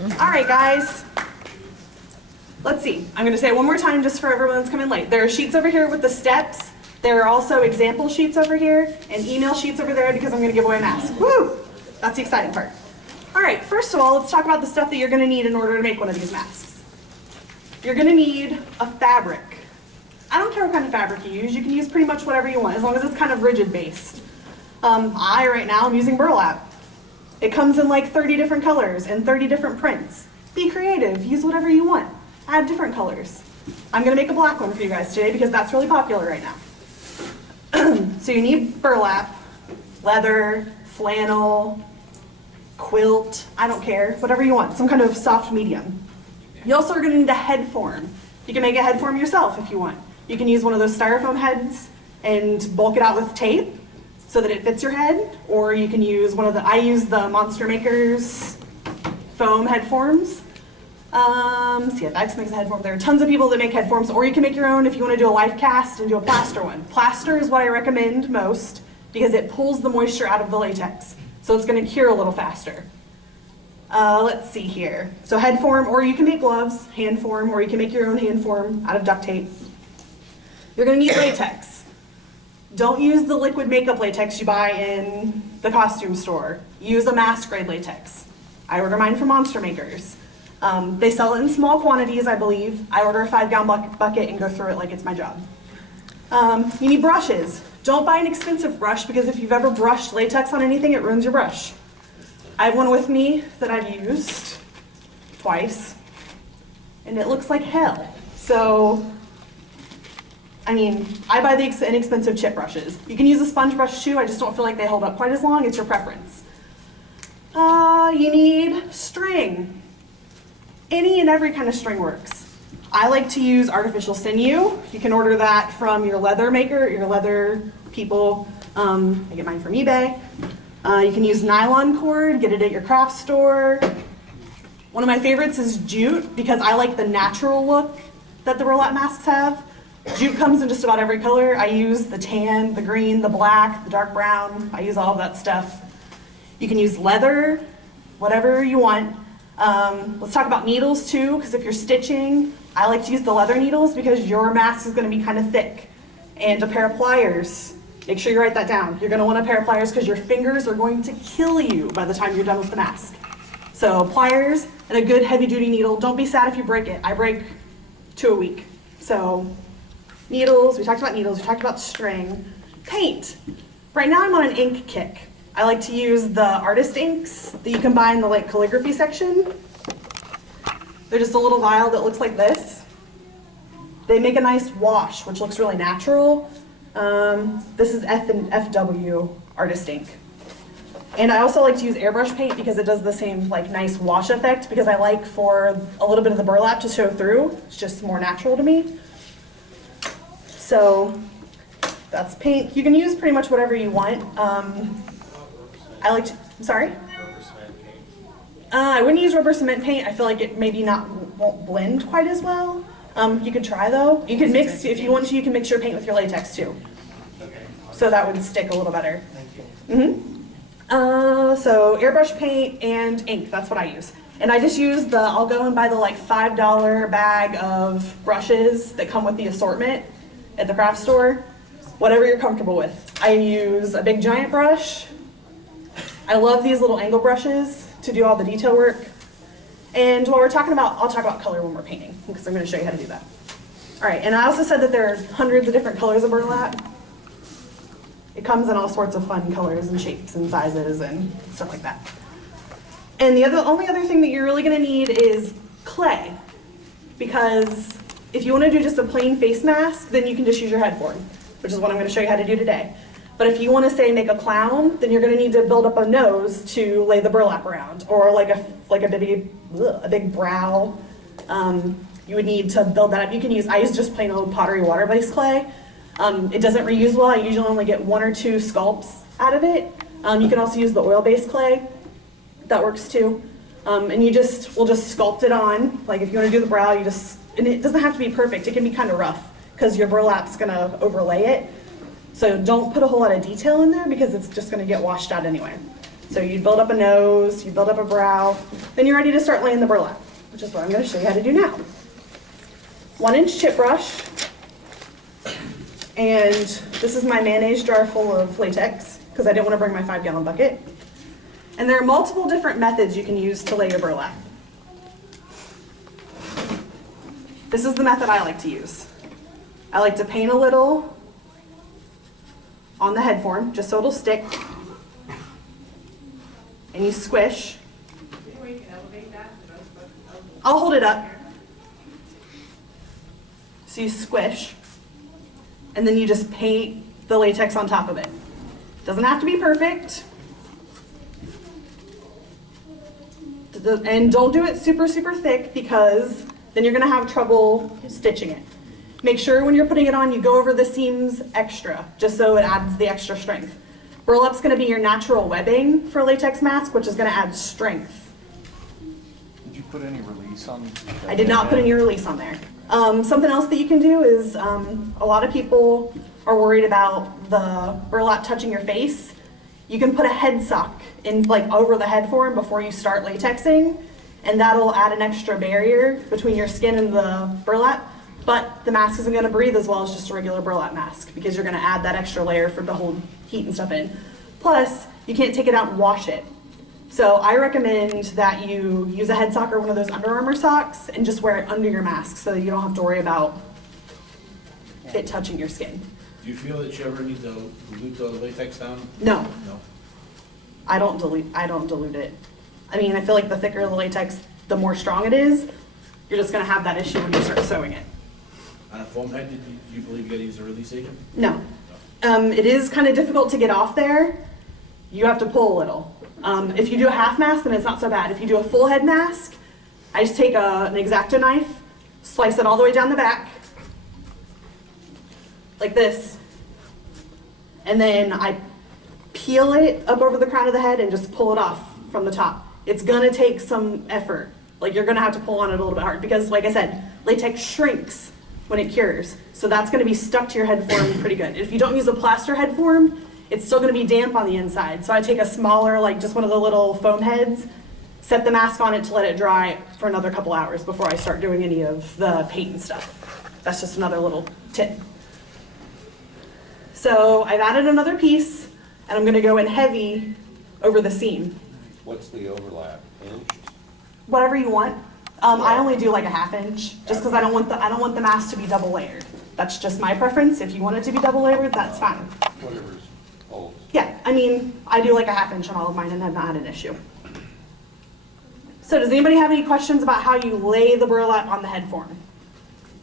All right, guys. Let's see. I'm going to say it one more time just for everyone that's coming late. There are sheets over here with the steps. There are also example sheets over here and email sheets over there because I'm going to give away a mask. Woo! That's the exciting part. All right, first of all, let's talk about the stuff that you're going to need in order to make one of these masks. You're going to need a fabric. I don't care what kind of fabric you use. You can use pretty much whatever you want as long as it's kind of rigid based. Right now, I'm using burlap. It comes in like 30 different colors and 30 different prints. Be creative, use whatever you want. Add different colors. I'm gonna make a black one for you guys today because that's really popular right now. So you need burlap, leather, flannel, quilt, I don't care, whatever you want, some kind of soft medium. You also are gonna need a head form. You can make a head form yourself if you want. You can use one of those styrofoam heads and bulk it out with tape so that it fits your head, or you can use I use the Monster Makers foam head forms. CFX makes a head form. There are tons of people that make head forms, or you can make your own if you want to do a life cast and do a plaster one. Plaster is what I recommend most because it pulls the moisture out of the latex, so it's going to cure a little faster. Let's see here. So head form, or you can make gloves, hand form, or you can make your own hand form out of duct tape. You're going to need latex. Don't use the liquid makeup latex you buy in the costume store. Use a mask grade latex. I order mine from Monster Makers. They sell it in small quantities, I believe. I order a 5-gallon bucket and go through it like it's my job. You need brushes. Don't buy an expensive brush because if you've ever brushed latex on anything, it ruins your brush. I have one with me that I've used twice, and it looks like hell. So, I buy the inexpensive chip brushes. You can use a sponge brush too, I just don't feel like they hold up quite as long. It's your preference. You need string. Any and every kind of string works. I like to use artificial sinew. You can order that from your leather maker, your leather people. I get mine from eBay. You can use nylon cord, get it at your craft store. One of my favorites is jute because I like the natural look that the burlap masks have. Jute comes in just about every color. I use the tan, the green, the black, the dark brown. I use all of that stuff. You can use leather, whatever you want. Let's talk about needles too, because if you're stitching, I like to use the leather needles because your mask is going to be kind of thick. And a pair of pliers. Make sure you write that down. You're going to want a pair of pliers because your fingers are going to kill you by the time you're done with the mask. So pliers and a good heavy duty needle. Don't be sad if you break it. I break 2 a week. So needles, we talked about needles, we talked about string. Paint. Right now I'm on an ink kick. I like to use the artist inks that you can buy in the calligraphy section. They're just a little vial that looks like this. They make a nice wash, which looks really natural. This is FW artist ink. And I also like to use airbrush paint because it does the same nice wash effect because I like for a little bit of the burlap to show through. It's just more natural to me. So that's paint. You can use pretty much whatever you want. I like to, I'm sorry? Rubber cement paint. I wouldn't use rubber cement paint. I feel like it maybe won't blend quite as well. You could try though. You can mix, if you want to, you can mix your paint with your latex too. Okay. So that would stick a little better. Thank you. So airbrush paint and ink, that's what I use. And I just use I'll go and buy the $5 bag of brushes that come with the assortment at the craft store. Whatever you're comfortable with. I use a big giant brush. I love these little angle brushes to do all the detail work. And while we're talking about, I'll talk about color when we're painting because I'm going to show you how to do that. All right, and I also said that there are hundreds of different colors of burlap. It comes in all sorts of fun colors and shapes and sizes and stuff like that. And the only other thing that you're really going to need is clay, because if you want to do just a plain face mask, then you can just use your head form, which is what I'm going to show you how to do today. But if you want to say make a clown, then you're going to need to build up a nose to lay the burlap around, or a big brow. You would need to build that up. I use just plain old pottery water-based clay. It doesn't reuse well. I usually only get 1 or 2 sculpts out of it. You can also use the oil-based clay. That works too. And we'll just sculpt it on. Like if you want to do the brow, and it doesn't have to be perfect. It can be kind of rough because your burlap's going to overlay it. So don't put a whole lot of detail in there because it's just going to get washed out anyway. So you build up a nose, you build up a brow, then you're ready to start laying the burlap, which is what I'm gonna show you how to do now. 1-inch chip brush, and this is my mayonnaise jar full of latex, because I didn't want to bring my 5-gallon bucket. And there are multiple different methods you can use to lay your burlap. This is the method I like to use. I like to paint a little on the head form, just so it'll stick. And you squish. I'll hold it up. So you squish, and then you just paint the latex on top of it. Doesn't have to be perfect. And don't do it super, super thick, because then you're gonna have trouble stitching it. Make sure when you're putting it on, you go over the seams extra, just so it adds the extra strength. Burlap's gonna be your natural webbing for a latex mask, which is gonna add strength. Did you put any release on? I did not put any release on there. Something else that you can do is, a lot of people are worried about the burlap touching your face. You can put a head sock in, like, over the head form before you start latexing, and that'll add an extra barrier between your skin and the burlap. But the mask isn't gonna breathe as well as just a regular burlap mask, because you're gonna add that extra layer for to hold heat and stuff in. Plus, you can't take it out and wash it. So I recommend that you use a head sock or one of those Under Armour socks and just wear it under your mask so that you don't have to worry about it touching your skin. Do you feel that you ever need to dilute the latex down? No, No. I don't dilute it. I mean, I feel like the thicker the latex, the more strong it is. You're just gonna have that issue when you start sewing it. On a foam head, do you believe you gotta use a release agent? No. It is kind of difficult to get off there. You have to pull a little. If you do a half mask, then it's not so bad. If you do a full head mask, I just take an X-Acto knife, slice it all the way down the back, like this, and then I peel it up over the crown of the head and just pull it off from the top. It's gonna take some effort. Like, you're gonna have to pull on it a little bit hard, because like I said, latex shrinks when it cures. So that's gonna be stuck to your head form pretty good. If you don't use a plaster head form, it's still gonna be damp on the inside. So I take a smaller, like just one of the little foam heads, set the mask on it to let it dry for another couple hours before I start doing any of the paint and stuff. That's just another little tip. So I've added another piece, and I'm gonna go in heavy over the seam. What's the overlap? Inch? Whatever you want. I only do like a 1/2 inch, just because I don't want the mask to be double layered. That's just my preference. If you want it to be double layered, that's fine. Whatever's old. Yeah, I mean, I do like a 1/2 inch on all of mine and have not had an issue. So does anybody have any questions about how you lay the burlap on the head form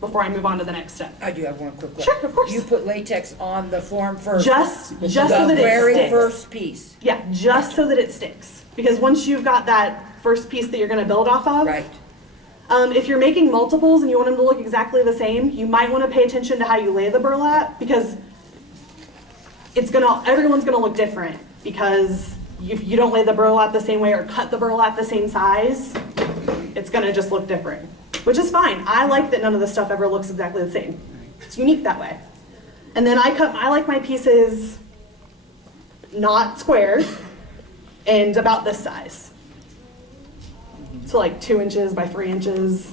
before I move on to the next step? I do have one quick question. Sure, of course. You put latex on the form first? Just so The that it very sticks. first piece, Yeah, just so that it sticks. Because once you've got that first piece that you're gonna build off of, right? if you're making multiples and you want them to look exactly the same, you might want to pay attention to how you lay the burlap, because everyone's gonna look different, because if you don't lay the burlap the same way or cut the burlap the same size, it's gonna just look different, which is fine. I like that none of the stuff ever looks exactly the same. It's unique that way. And then I like my pieces not square and about this size. So like 2 inches by 3 inches,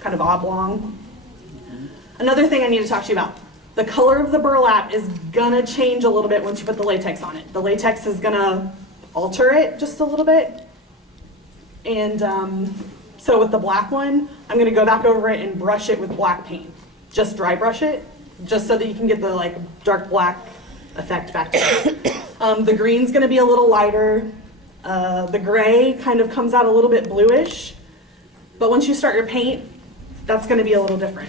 kind of oblong. Another thing I need to talk to you about. The color of the burlap is gonna change a little bit once you put the latex on it. The latex is gonna alter it just a little bit. And so with the black one, I'm gonna go back over it and brush it with black paint. Just dry brush it, just so that you can get the like dark black effect back there. The green's gonna be a little lighter. The gray kind of comes out a little bit bluish, but once you start your paint, that's gonna be a little different.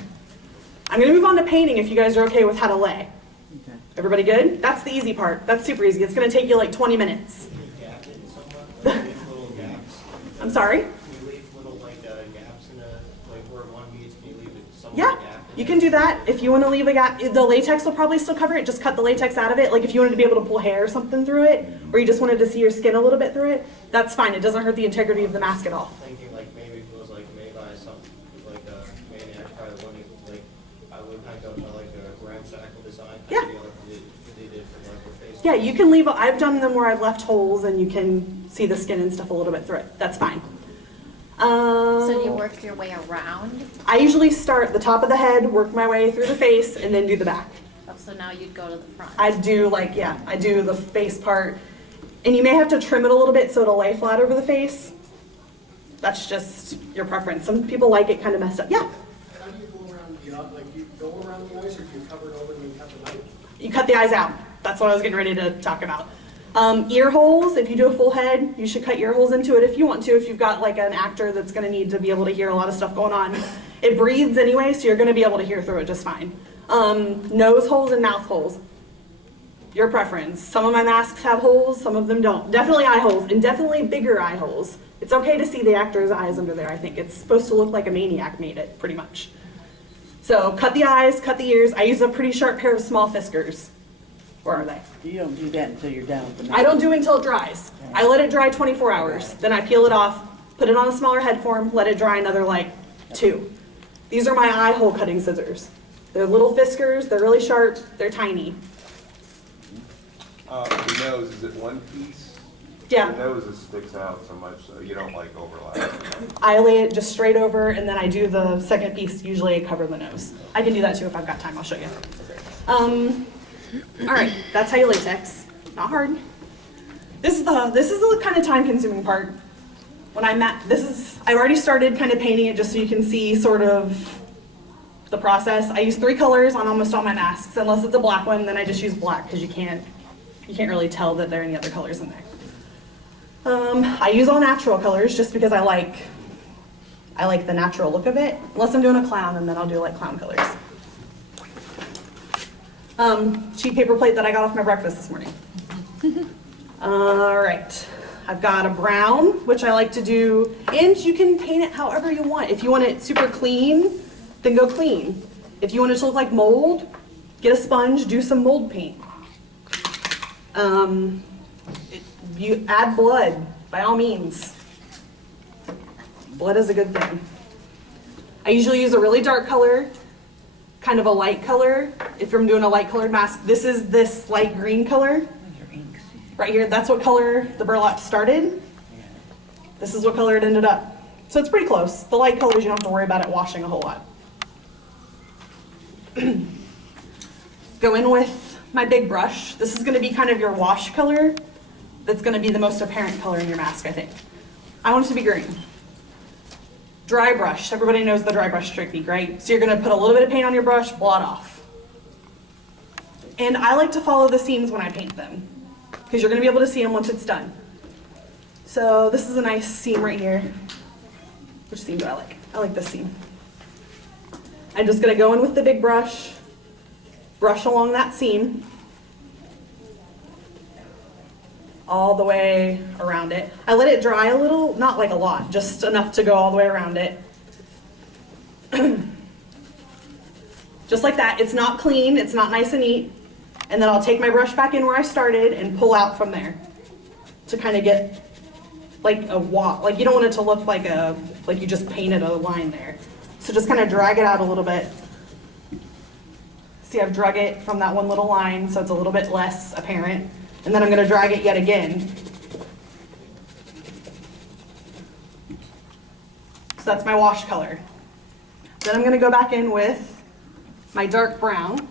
I'm gonna move on to painting if you guys are okay with how to lay. Okay. Everybody good? That's the easy part. That's super easy. It's gonna take you like 20 minutes. Can you gap it somewhat? Leave little gaps? I'm sorry? Can you leave little like gaps in like where one meets, can you leave it somewhat Yeah, gap? in you it? can do that. If you wanna leave a gap, the latex will probably still cover it. Just cut the latex out of it. Like if you wanted to be able to pull hair or something through it, or you just wanted to see your skin a little bit through it, that's fine. It doesn't hurt the integrity of the mask at all. Thinking like maybe if it was like made by some, like a maniac, probably wouldn't like, I would kind of go to like a ramshackle design. Yeah. Kind of like they did for like their face. Yeah, you can leave, I've done them where I've left holes and you can see the skin and stuff a little bit through it. That's fine. So you work your way around? I usually start the top of the head, work my way through the face, and then do the back. Oh, so now you'd go to the front? I do like, yeah, I do the face part. And you may have to trim it a little bit so it'll lay flat over the face. That's just your preference. Some people like it kind of messed up. Yeah, How do you go around the, like, you go around the eyes, or do you cover it over and then cut the knife? you cut the eyes out. That's what I was getting ready to talk about. Ear holes, if you do a full head, you should cut ear holes into it if you want to, if you've got like an actor that's gonna need to be able to hear a lot of stuff going on. It breathes anyway, so you're gonna be able to hear through it just fine. Nose holes and mouth holes. Your preference. Some of my masks have holes, some of them don't. Definitely eye holes, and definitely bigger eye holes. It's okay to see the actor's eyes under there, I think. It's supposed to look like a maniac made it, pretty much. So cut the eyes, cut the ears. I use a pretty sharp pair of small Fiskars. Where are they? You don't do that until you're done with the I makeup. don't do it until it dries. I let it dry 24 hours. Then I peel it off, put it on a smaller head form, let it dry another like 2. These are my eye hole cutting scissors. They're little Fiskars, they're really sharp, they're tiny. The nose, is it one piece? Yeah. The nose is sticks out so much, so you don't like overlap. I lay it just straight over and then I do the second piece, usually I cover the nose. I can do that too if I've got time, I'll show you. All right, that's how you latex. Not hard. This is the kind of time consuming part. When I'm at, I've already started kind of painting it just so you can see sort of the process. I use 3 colors on almost all my masks. Unless it's a black one, then I just use black because you can't really tell that there are any other colors in there. I use all natural colors just because I like the natural look of it. Unless I'm doing a clown, and then I'll do like clown colors. Cheap paper plate that I got off my breakfast this morning. All right, I've got a brown, which I like to do, and you can paint it however you want. If you want it super clean, then go clean. If you want it to look like mold, get a sponge, do some mold paint. You add blood, by all means. Blood is a good thing. I usually use a really dark color, kind of a light color. If I'm doing a light colored mask, this is this light green color. Right here, that's what color the burlap started. This is what color it ended up. So it's pretty close. The light colors, you don't have to worry about it washing a whole lot. Go in with my big brush. This is gonna be kind of your wash color. That's gonna be the most apparent color in your mask, I think. I want it to be green. Dry brush, everybody knows the dry brush technique, right? So you're gonna put a little bit of paint on your brush, blot off. And I like to follow the seams when I paint them, because you're gonna be able to see them once it's done. So this is a nice seam right here. Which seam do I like? I like this seam. I'm just gonna go in with the big brush, brush along that seam, all the way around it. I let it dry a little, not like a lot, just enough to go all the way around it. Just like that. It's not clean, it's not nice and neat. And then I'll take my brush back in where I started and pull out from there to kind of get like a walk. Like you don't want it to look like you just painted a line there. So just kind of drag it out a little bit. See, I've drug it from that one little line so it's a little bit less apparent. And then I'm going to drag it yet again. So that's my wash color. Then I'm going to go back in with my dark brown.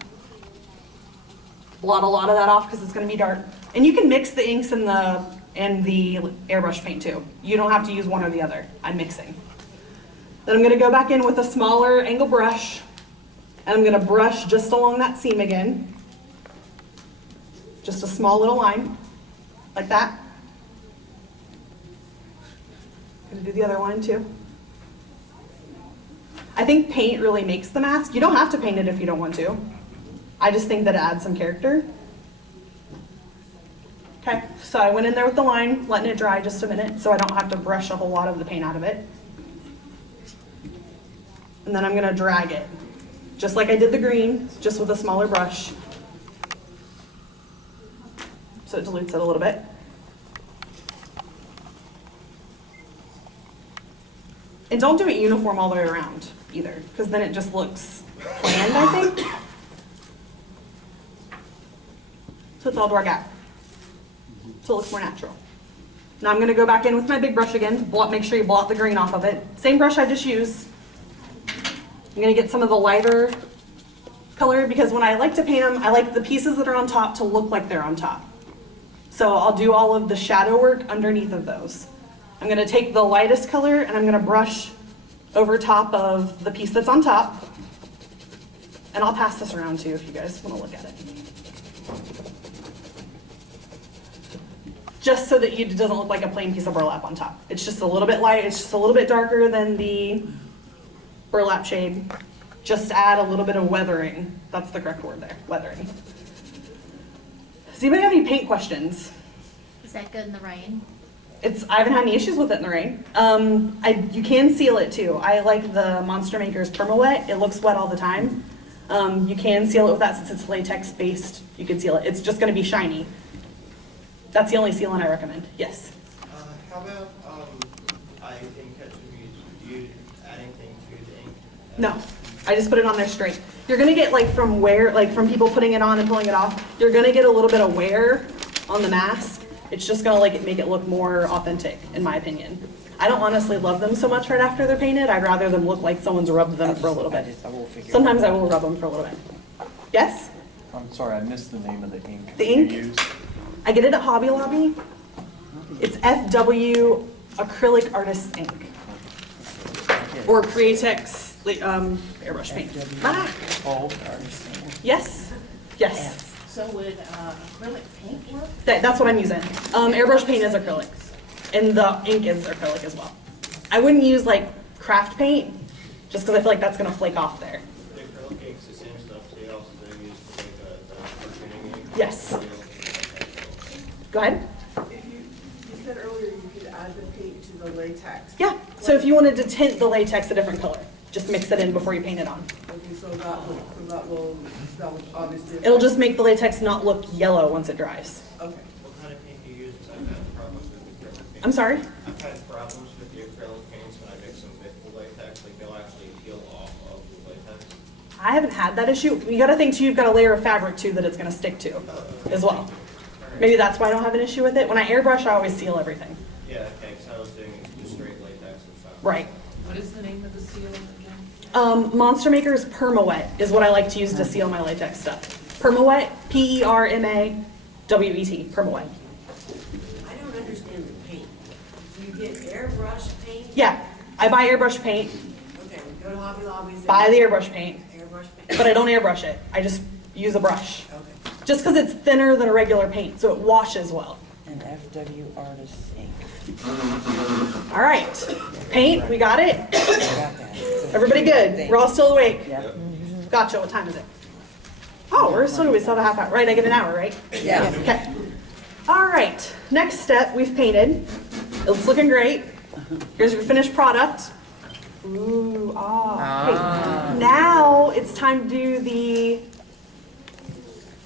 Blot a lot of that off because it's going to be dark. And you can mix the inks and the airbrush paint too. You don't have to use one or the other. I'm mixing. Then I'm going to go back in with a smaller angle brush. And I'm going to brush just along that seam again. Just a small little line, like that. I'm gonna do the other line too. I think paint really makes the mask. You don't have to paint it if you don't want to. I just think that it adds some character. Okay, so I went in there with the line, letting it dry just a minute so I don't have to brush a whole lot of the paint out of it. And then I'm gonna drag it, just like I did the green, just with a smaller brush. So it dilutes it a little bit. And don't do it uniform all the way around either, because then it just looks planned, I think. So it's all to our gap. So it looks more natural. Now I'm gonna go back in with my big brush again, make sure you blot the green off of it. Same brush I just used. I'm gonna get some of the lighter color because when I like to paint them, I like the pieces that are on top to look like they're on top. So I'll do all of the shadow work underneath of those. I'm gonna take the lightest color and I'm gonna brush over top of the piece that's on top. And I'll pass this around too if you guys wanna look at it. Just so that it doesn't look like a plain piece of burlap on top. It's just a little bit light, it's just a little bit darker than the burlap shade. Just add a little bit of weathering. That's the correct word there, weathering. Does anybody have any paint questions? Is that good in the rain? I haven't had any issues with it in the rain. You can seal it too. I like the Monster Maker's Perma Wet. It looks wet all the time. You can seal it with that since it's latex based. You can seal it. It's just gonna be shiny. That's the only sealant I recommend. Yes. How about, I didn't catch if you add anything to the ink? No, I just put it on there straight. You're gonna get from people putting it on and pulling it off, you're gonna get a little bit of wear on the mask. It's just gonna make it look more authentic, in my opinion. I don't honestly love them so much right after they're painted. I'd rather them look like someone's rubbed them for a little bit. Sometimes I will rub them for a little bit. Yes? I'm sorry, I missed the name of the ink. The ink? You used. I get it at Hobby Lobby. It's FW Acrylic Artist Ink. Or Createx airbrush paint. Ah, Oh, yes, yes. So would acrylic paint work? That's what I'm using. Airbrush paint is acrylic, and the ink is acrylic as well. I wouldn't use craft paint, just because I feel like that's gonna flake off there. The acrylic ink's the same stuff they also use for the cartooning ink. Yes. Go ahead. You said earlier you could add the paint to the latex. Yeah, so if you wanted to tint the latex a different color, just mix it in before you paint it on. Okay, so that will obviously. It'll just make the latex not look yellow once it dries. Okay. What kind of paint do you use? 'Cause I've had problems with the acrylic paint. I'm sorry? I've had problems with the acrylic paints when I mix them with the latex, they'll actually peel off of the latex. I haven't had that issue. You gotta think too, you've got a layer of fabric too that it's gonna stick to as well. Maybe that's why I don't have an issue with it. When I airbrush, I always seal everything. Yeah, okay, because I was doing just straight latex and stuff. Right. What is the name of the seal again? Monster Maker's Perma Wet is what I like to use to seal my latex stuff. Perma Wet, PERMAWET, Perma Wet. I don't understand the paint. You get airbrush paint? Yeah, I buy airbrush paint, Okay, we go to Hobby Lobby. buy the airbrush paint, Airbrush paint. but I don't airbrush it. I just use a brush. Okay. Just because it's thinner than a regular paint, so it washes well. And FW Artist Ink. All right, paint, we got it? I got that. So- Everybody good? We're all still awake? Yeah. Gotcha, what time is it? Oh, we still have a half hour, right? I get an hour, right? Yeah. Okay. All right, next step, we've painted. It's looking great. Here's your finished product. Ooh, hey. Now it's time to do the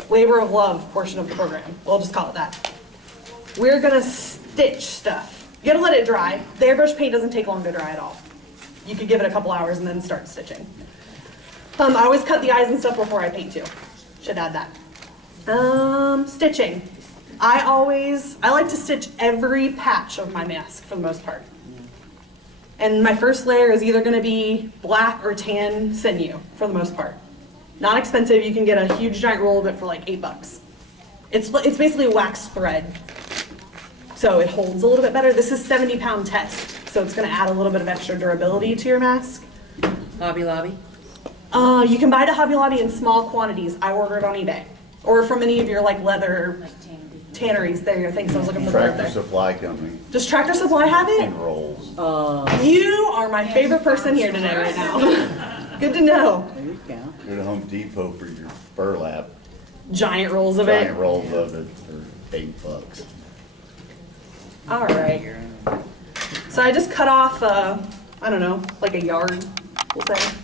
labor of love portion of the program. We'll just call it that. We're gonna stitch stuff. You gotta let it dry. The airbrush paint doesn't take long to dry at all. You could give it a couple hours and then start stitching. I always cut the eyes and stuff before I paint too. Should add that. Stitching. I like to stitch every patch of my mask for the most part. And my first layer is either gonna be black or tan sinew for the most part. Not expensive, you can get a huge giant roll of it for like $8. It's basically waxed thread. So it holds a little bit better. This is 70-pound test, so it's gonna add a little bit of extra durability to your mask. Hobby Lobby? You can buy it at Hobby Lobby in small quantities. I order it on eBay. Or from any of your leather tanneries there, your things I was looking for. Tractor There. Supply Company Does Tractor Supply have it? in rolls. You are my favorite person here today right now. Good to know. There you go. Go to Home Depot for your burlap, Giant rolls of giant it. rolls of it for $8. All right. So I just cut off, I don't know, like a yard, we'll say.